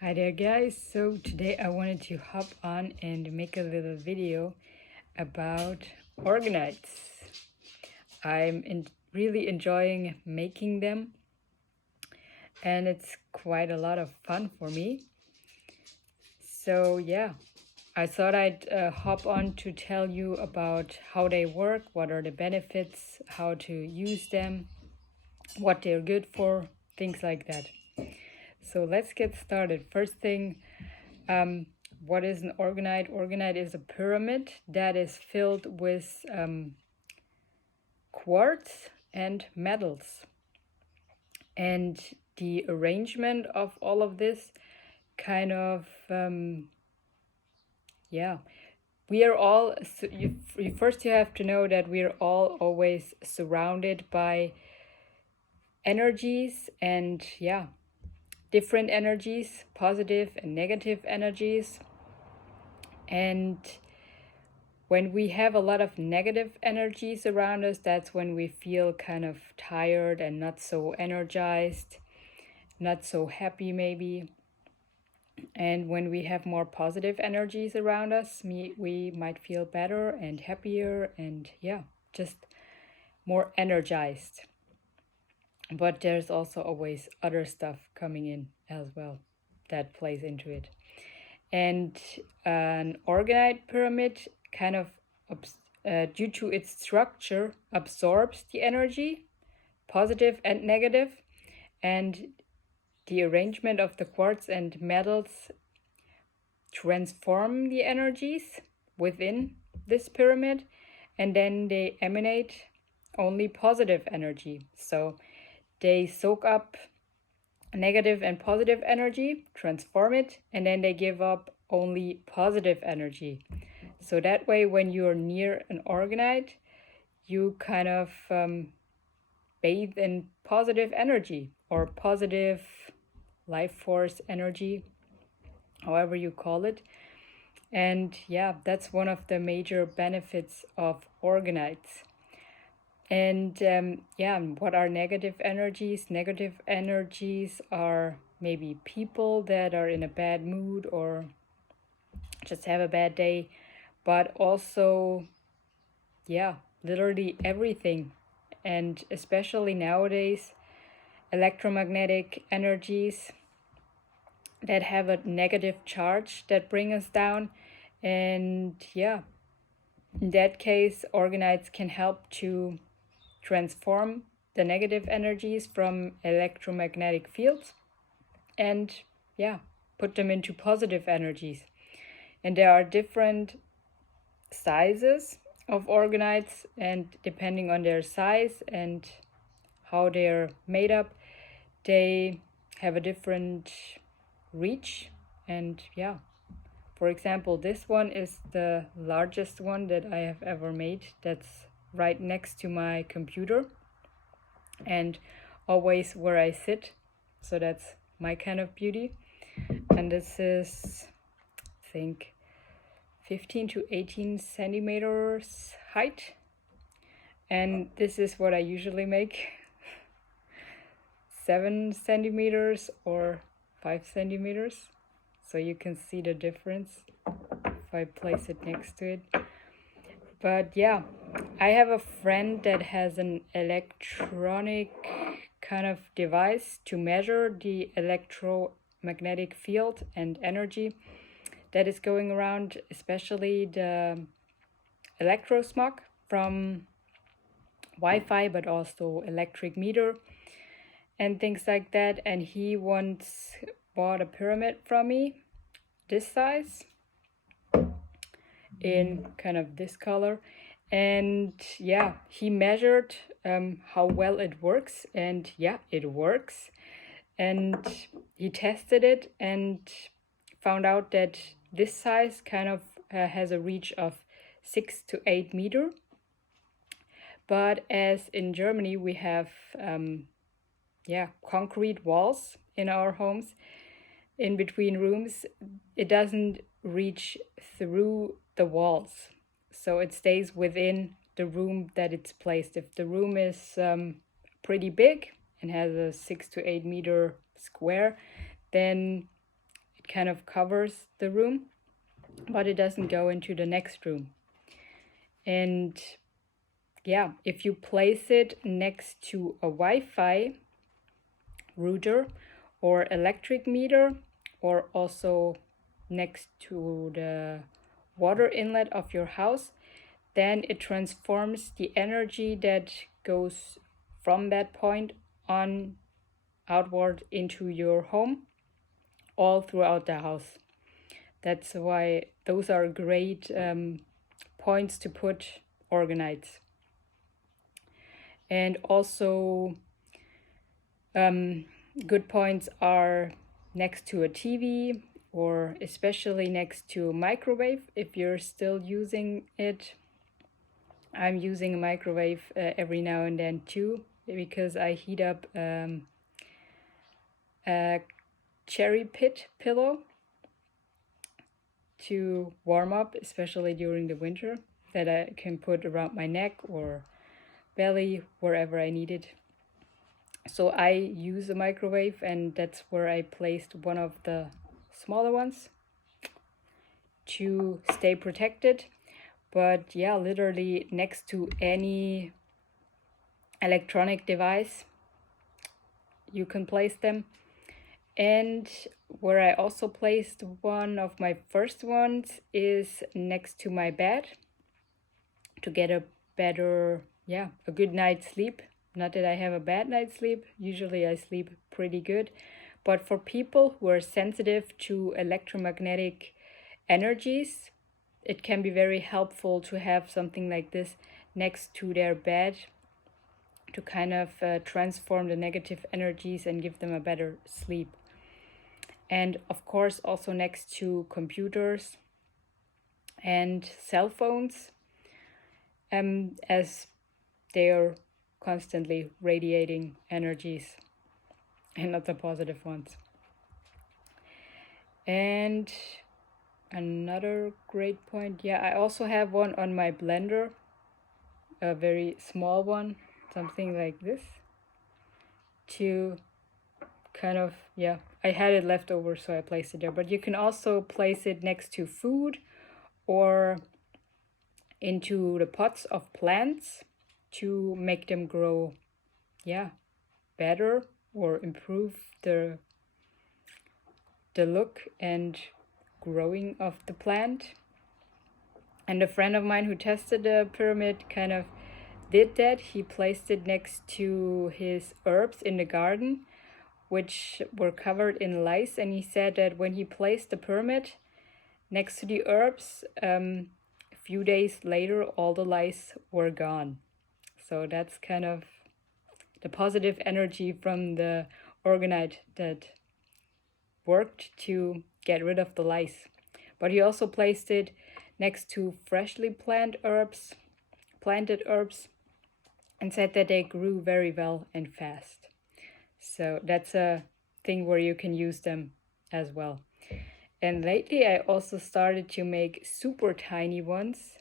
Hi there guys, so today I wanted to hop on and make a little video about orgonites. Really enjoying making them and it's quite a lot of fun for me. So yeah, I thought I'd hop on to tell you about how they work, what are the benefits, how to use them, what they're good for, things like that. So let's get started. First thing, what is an orgonite? Orgonite is a pyramid that is filled with quartz and metals. And the arrangement of all of this kind of, we are all, first you have to know that we are all always surrounded by energies and different energies, positive and negative energies. And when we have a lot of negative energies around us, that's when we feel kind of tired and not so energized, not so happy maybe. And when we have more positive energies around us, we might feel better and happier and just more energized. But there's also always other stuff coming in as well that plays into it. And an orgonite pyramid kind of, due to its structure, absorbs the energy, positive and negative, and the arrangement of the quartz and metals transform the energies within this pyramid, and then they emanate only positive energy. So they soak up negative and positive energy, transform it, and then they give up only positive energy. So that way, when you're near an orgonite, you kind of bathe in positive energy or positive life force energy, however you call it. And that's one of the major benefits of orgonites. And what are negative energies? Negative energies are maybe people that are in a bad mood or just have a bad day, but also, literally everything. And especially nowadays, electromagnetic energies that have a negative charge that bring us down. And in that case, orgonites can help to transform the negative energies from electromagnetic fields and put them into positive energies. And there are different sizes of orgonites, and depending on their size and how they're made up, they have a different reach. And for example, this one is the largest one that I have ever made. That's right next to my computer and always where I sit. So that's my kind of beauty. And this is, I think, 15 to 18 centimeters height. And this is what I usually make. 7 centimeters or 5 centimeters. So you can see the difference if I place it next to it. But I have a friend that has an electronic kind of device to measure the electromagnetic field and energy that is going around, especially the electrosmog from Wi-Fi, but also electric meter and things like that. And he once bought a pyramid from me, this size, in kind of this color. And he measured how well it works, and it works. And he tested it and found out that this size kind of has a reach of 6 to 8 meter. But as in Germany we have concrete walls in our homes in between rooms, it doesn't reach through the walls, so it stays within the room that it's placed. If the room is pretty big and has a 6 to 8 meter square, then kind of covers the room, but it doesn't go into the next room. And yeah, if you place it next to a Wi-Fi router or electric meter, or also next to the water inlet of your house, then it transforms the energy that goes from that point on outward into your home all throughout the house. That's why those are great points to put orgonites. And also good points are next to a TV, or especially next to a microwave if you're still using it. I'm using a microwave every now and then too, because I heat up a cherry pit pillow to warm up, especially during the winter, that I can put around my neck or belly, wherever I need it. So I use a microwave, and that's where I placed one of the smaller ones to stay protected. But yeah, literally next to any electronic device you can place them. And where I also placed one of my first ones is next to my bed to get a better, a good night's sleep. Not that I have a bad night's sleep. Usually I sleep pretty good. But for people who are sensitive to electromagnetic energies, it can be very helpful to have something like this next to their bed to kind of transform the negative energies and give them a better sleep. And of course also next to computers and cell phones, as they are constantly radiating energies and not the positive ones. And another great point, I also have one on my blender, a very small one, something like this, to kind of, I had it left over, so I placed it there. But you can also place it next to food or into the pots of plants to make them grow, better, or improve the look and growing of the plant. And a friend of mine who tested the pyramid kind of did that. He placed it next to his herbs in the garden, which were covered in lice, and he said that when he placed the pyramid next to the herbs, a few days later all the lice were gone. So that's kind of the positive energy from the orgonite that worked to get rid of the lice. But he also placed it next to freshly planted herbs, and said that they grew very well and fast. So that's a thing where you can use them as well. And lately I also started to make super tiny ones.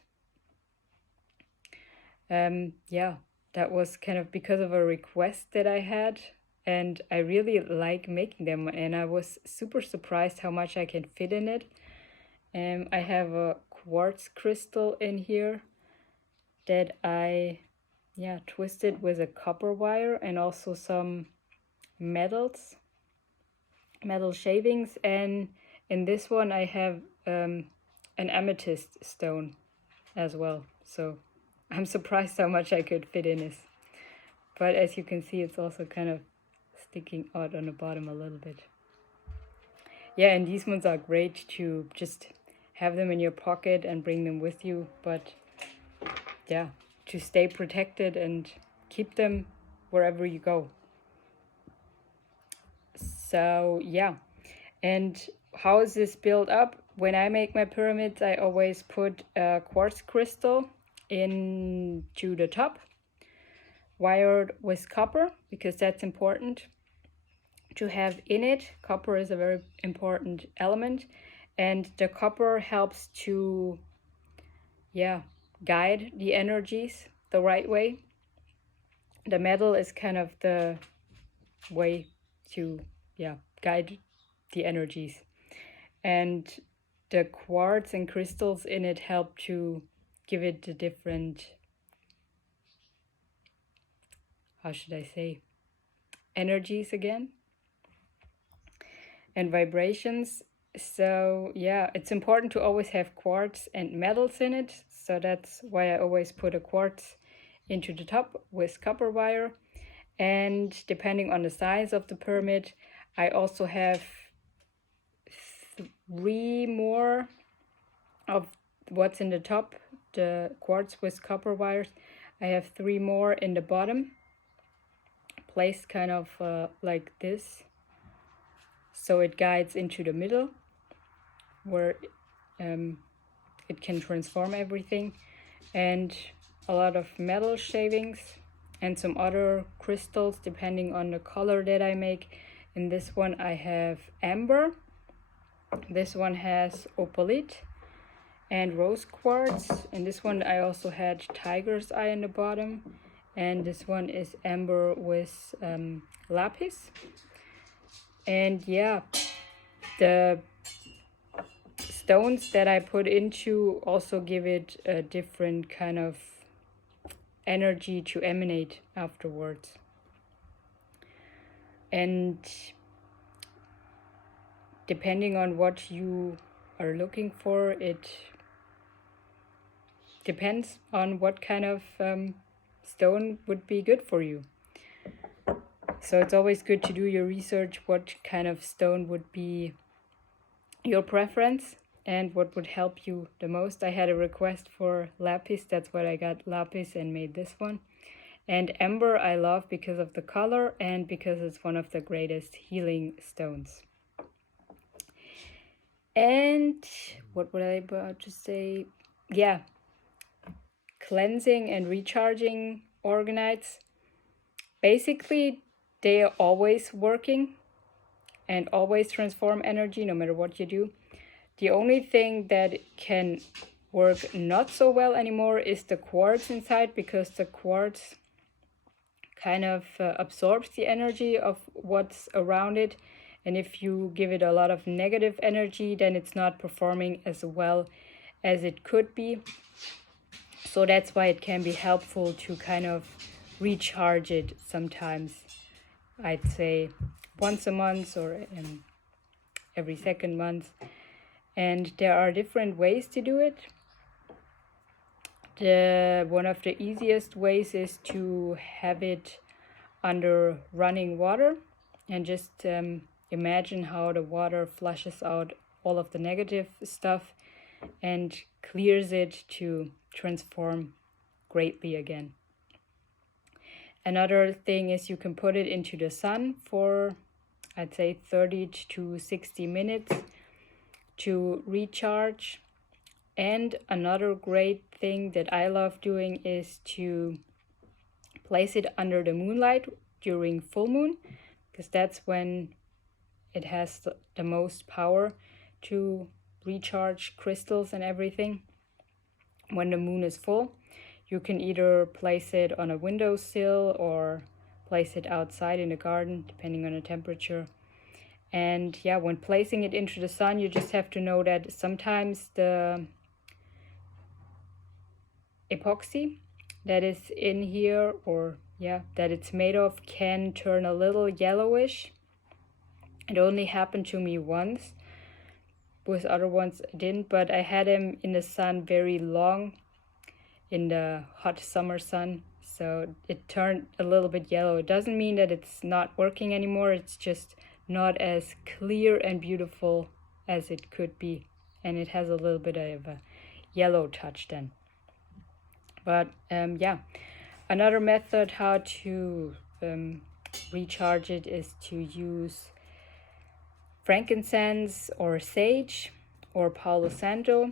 That was kind of because of a request that I had, and I really like making them, and I was super surprised how much I can fit in it. I have a quartz crystal in here that I twisted with a copper wire, and also some metal shavings, and in this one I have an amethyst stone as well. So I'm surprised how much I could fit in this. But as you can see, it's also kind of sticking out on the bottom a little bit. And these ones are great to just have them in your pocket and bring them with you, but to stay protected and keep them wherever you go. So and how is this built up? When I make my pyramids, I always put a quartz crystal into the top, wired with copper, because that's important to have in it. Copper is a very important element, and the copper helps to guide the energies the right way. The metal is kind of the way to guide the energies. and the quartz and crystals in it help to give it the different, how should I say, energies again and vibrations. So yeah, it's important to always have quartz and metals in it, so that's why I always put a quartz into the top with copper wire. And depending on the size of the pyramid, I also have 3 more of what's in the top, the quartz with copper wires. I have 3 more in the bottom, placed kind of like this, so it guides into the middle where it can transform everything, and a lot of metal shavings and some other crystals depending on the color that I make. In this one I have amber, this one has opalite and rose quartz, and this one I also had tiger's eye in the bottom, and this one is amber with lapis. And yeah, the stones that I put into also give it a different kind of energy to emanate afterwards. And depending on what you are looking for, it depends on what kind of stone would be good for you. So it's always good to do your research, what kind of stone would be your preference and what would help you the most. I had a request for lapis, that's why I got lapis and made this one. And amber I love because of the color and because it's one of the greatest healing stones. And what would I about to say? Yeah, cleansing and recharging organites. Basically, they are always working and always transform energy no matter what you do. The only thing that can work not so well anymore is the quartz inside, because the quartz kind of absorbs the energy of what's around it, and if you give it a lot of negative energy, then it's not performing as well as it could be. So that's why it can be helpful to kind of recharge it sometimes. I'd say once a month or every second month. And there are different ways to do it. One of the easiest ways is to have it under running water and just imagine how the water flushes out all of the negative stuff and clears it to transform greatly again. Another thing is you can put it into the sun for, I'd say, 30 to 60 minutes to recharge. And another great thing that I love doing is to place it under the moonlight during full moon, because that's when it has the most power to recharge crystals and everything. When the moon is full, you can either place it on a windowsill or place it outside in the garden, depending on the temperature. And yeah, when placing it into the sun, you just have to know that sometimes the epoxy that is in here, or yeah, that it's made of, can turn a little yellowish. It only happened to me once. With other ones it didn't, but I had them in the sun very long, in the hot summer sun, so it turned a little bit yellow. It doesn't mean that it's not working anymore, it's just not as clear and beautiful as it could be, and it has a little bit of a yellow touch then. But yeah, another method how to recharge it is to use frankincense or sage or Palo Santo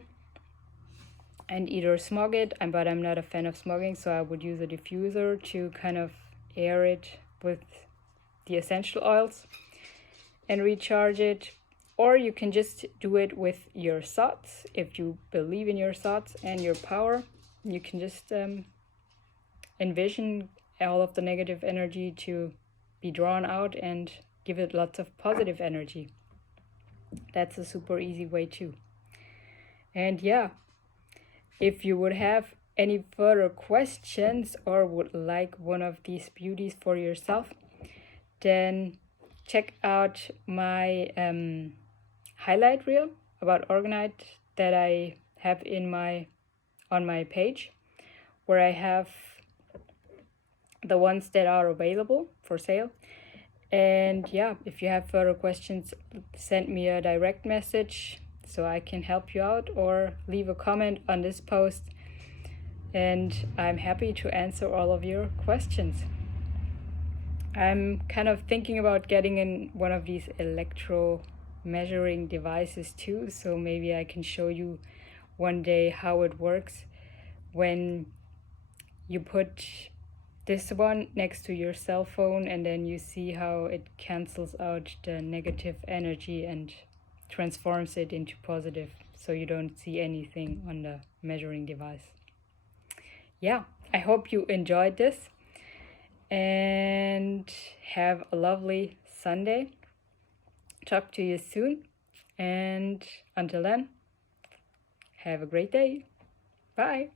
and either smog it, but I'm not a fan of smogging, so I would use a diffuser to kind of air it with the essential oils and recharge it. Or you can just do it with your thoughts. If you believe in your thoughts and your power, you can just envision all of the negative energy to be drawn out and give it lots of positive energy. That's a super easy way too. And yeah, if you would have any further questions or would like one of these beauties for yourself, then check out my highlight reel about Orgonite that I have on my page, where I have the ones that are available for sale. And yeah, if you have further questions, send me a direct message so I can help you out, or leave a comment on this post, and I'm happy to answer all of your questions. I'm kind of thinking about getting in one of these electro measuring devices too, so maybe I can show you one day how it works when you put this one next to your cell phone, and then you see how it cancels out the negative energy and transforms it into positive, so you don't see anything on the measuring device. Yeah, I hope you enjoyed this, and have a lovely Sunday. Talk to you soon, and until then, have a great day. Bye.